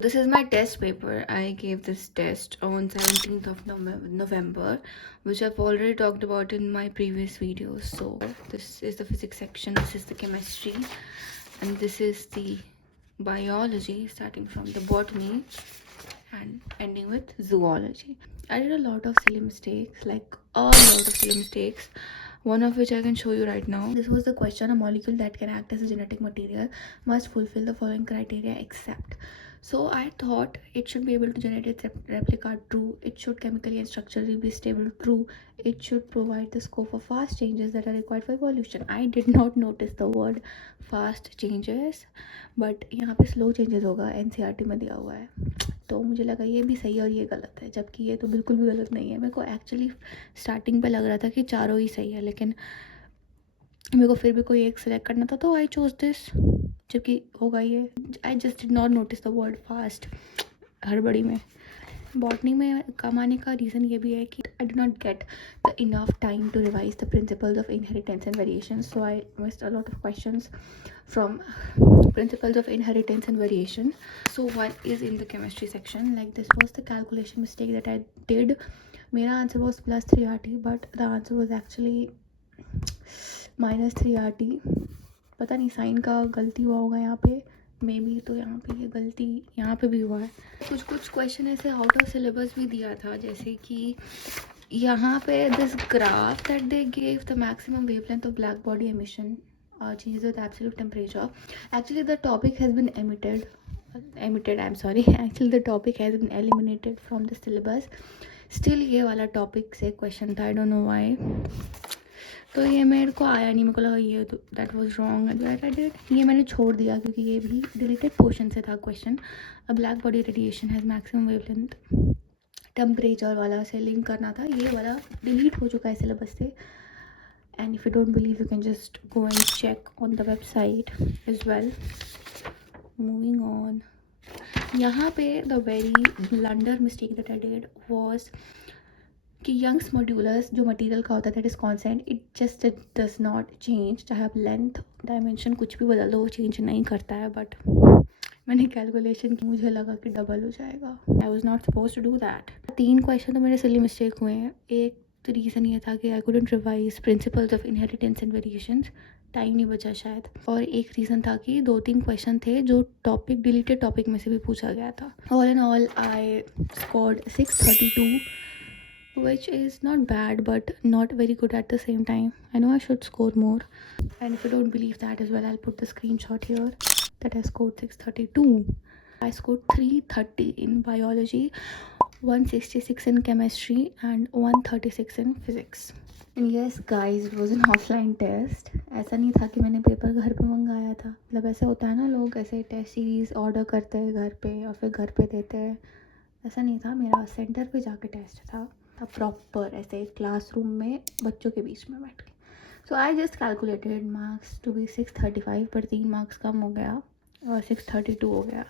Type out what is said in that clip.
This is my test paper. I gave this test on 17th of November, which I've already talked about in my previous videos. So this is the physics section, this is the chemistry, and this is the biology, starting from the botany and ending with zoology. I did a lot of silly mistakes, like a lot of silly mistakes, one of which I can show you right now. This was the question: a molecule that can act as a genetic material must fulfill the following criteria except. So I thought it should be able to generate its replica, true. It should chemically and structurally be stable, true. It should provide the scope for fast changes that are required for evolution. I did not notice the word fast changes, but यहाँ पे slow changes होगा, NCERT में दिया हुआ है. तो मुझे लगा ये भी सही है और ये गलत है, जबकि ये तो बिल्कुल भी गलत नहीं है. मेरे को एक्चुअली स्टार्टिंग पे लग रहा था कि चारों ही सही है, लेकिन मेरे को फिर भी कोई एक सिलेक्ट करना था, तो आई चूज दिस, जबकि होगा ये. I just did not notice the word fast हड़बड़ी में. बॉटनी में कम आने का रीज़न ये भी है कि I do not get the enough time to revise the principles of inheritance and variation, so I missed a lot of questions from principles of inheritance and variation. So one is in the chemistry section. Like, this was the calculation mistake that I did. मेरा answer was plus 3 RT, but the answer was actually minus 3 RT. पता नहीं sign का गलती हुआ होगा यहाँ पे, may be. तो यहाँ पे ये गलती यहाँ पे भी हुआ है. कुछ कुछ क्वेश्चन ऐसे आउट ऑफ सिलेबस भी दिया था, जैसे कि यहाँ पे this graph that they gave the maximum wavelength of black body emission changes with absolute temperature. Actually the topic has been I'm sorry, actually the topic has been eliminated from the syllabus. Still ये वाला topic से question था, I don't know why. तो ये मेरे को आया नहीं, मेरे को लगा ये तो दैट वाज रॉन्ग, ये मैंने छोड़ दिया क्योंकि ये भी डिलीटेड पोर्शन से था question. A black body radiation has maximum wavelength temperature वाला से लिंक करना था, ये वाला डिलीट हो चुका है सिलेबस से. And if you don't believe, you can just go and check on the website as well. Moving on, यहाँ पे the very blunder mistake that I did was कि Young's modulus जो मटेरियल का होता है that is constant, it just does not change. चाहे आप length dimension कुछ भी बदल दो, वो चेंज नहीं करता है. बट मैंने कैलकुलेशन की, मुझे लगा कि डबल हो जाएगा. I was not suppose to do that. 3 question तो मेरे सिली मिस्टेक हुए हैं. एक तो रीज़न ये था कि I couldn't revise principles of inheritance and variations, time नहीं बचा शायद. और एक रीज़न था कि 2-3 क्वेश्चन थे जो टॉपिक डिलीटेड टॉपिक में से भी पूछा गया था. All in all I scored 632, which is not bad but not very good at the same time. I know I should score more, and if you don't believe that as well, I'll put the screenshot here that I scored 632. I scored 330 in biology, 166 in chemistry, and 136 in physics. And yes guys, it was an offline test. ऐसा नहीं था कि मैंने paper घर पे मंगाया था. मतलब ऐसे होता है ना, लोग ऐसे टेस्ट सीरीज ऑर्डर करते हैं घर पे और फिर घर पे देते हैं. ऐसा नहीं था, मेरा सेंटर पे जाके टेस्ट था प्रॉपर ऐसे क्लासरूम में बच्चों के बीच में बैठ के. So I just calculated marks to be 635, पर 3 मार्क्स कम हो गया और 632 हो गया.